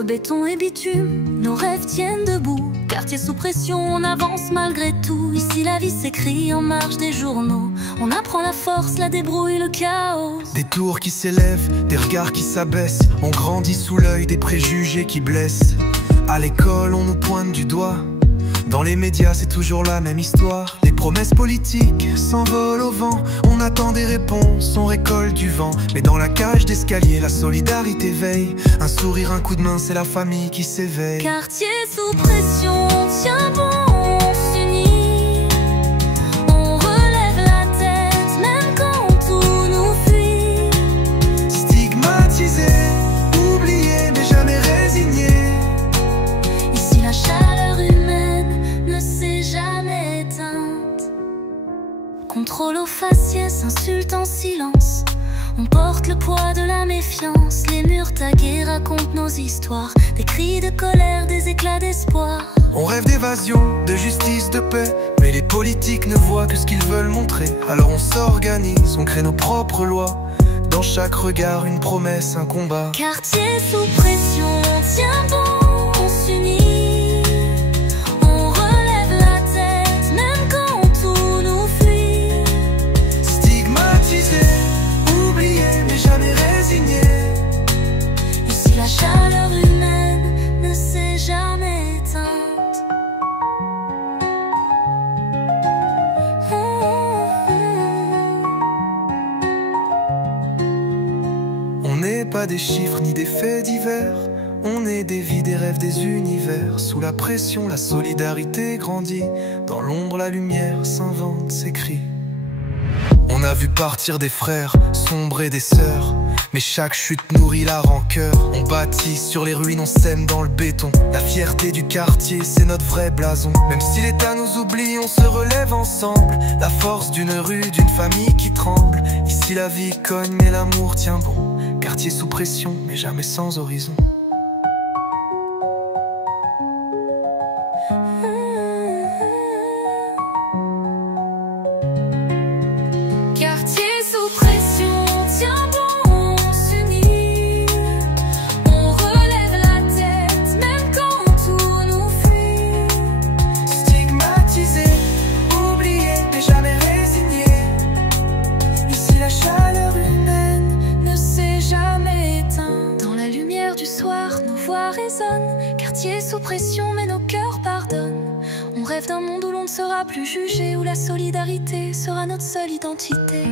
Entre béton et bitume, nos rêves tiennent debout. Quartier sous pression, on avance malgré tout. Ici la vie s'écrit en marge des journaux. On apprend la force, la débrouille, le chaos. Des tours qui s'élèvent, des regards qui s'abaissent. On grandit sous l'œil des préjugés qui blessent. À l'école on nous pointe du doigt. Dans les médias c'est toujours la même histoire. Les promesses politiques s'envolent au vent. On attend des réponses, on récolte du vent. Mais dans la cage d'escalier la solidarité veille. Un sourire, un coup de main, c'est la famille qui s'éveille. Quartier sous pression, tiens bon, on s'unit. On relève la tête même quand tout nous fuit. Stigmatisé, oublié mais jamais résigné. Ici la chaleur humaine ne s'est jamais éteinte. Contrôle au faciès, insulte en silence. On porte le poids de la méfiance. Les murs tagués racontent nos histoires. Des cris de colère, des éclats d'espoir. On rêve d'évasion, de justice, de paix. Mais les politiques ne voient que ce qu'ils veulent montrer. Alors on s'organise, on crée nos propres lois. Dans chaque regard une promesse, un combat. Quartier sous pression, tiens bon, on s'unit. On relève la tête même quand tout nous fuit. Stigmatisé, oublié mais jamais résigné. Ici la chaleur humaine ne s'est jamais éteinte. On n'est pas des chiffres ni des faits divers. On est des vies, des rêves, des univers. Sous la pression, la solidarité grandit. Dans l'ombre, la lumière s'invente, s'écrit. On a vu partir des frères, sombrer des sœurs. Mais chaque chute nourrit la rancœur. On bâtit sur les ruines, on sème dans le béton. La fierté du quartier, c'est notre vrai blason. Même si l'État nous oublie, on se relève ensemble. La force d'une rue, d'une famille qui tremble. Ici la vie cogne, mais l'amour tient bon. Quartier sous pression, mais jamais sans horizon. Quartier sous pression, tiens bon, on s'unit. On relève la tête même quand tout nous fuit. Stigmatisé, oublié, mais jamais résigné. Ici la chaleur humaine ne s'est jamais éteinte. Dans la lumière du soir, nos voix résonnent. Quartier sous pression, mais nos cœurs pardonnent. On rêve d'un monde où l'on ne sera plus jugé, où la solidarité sera notre seule identité.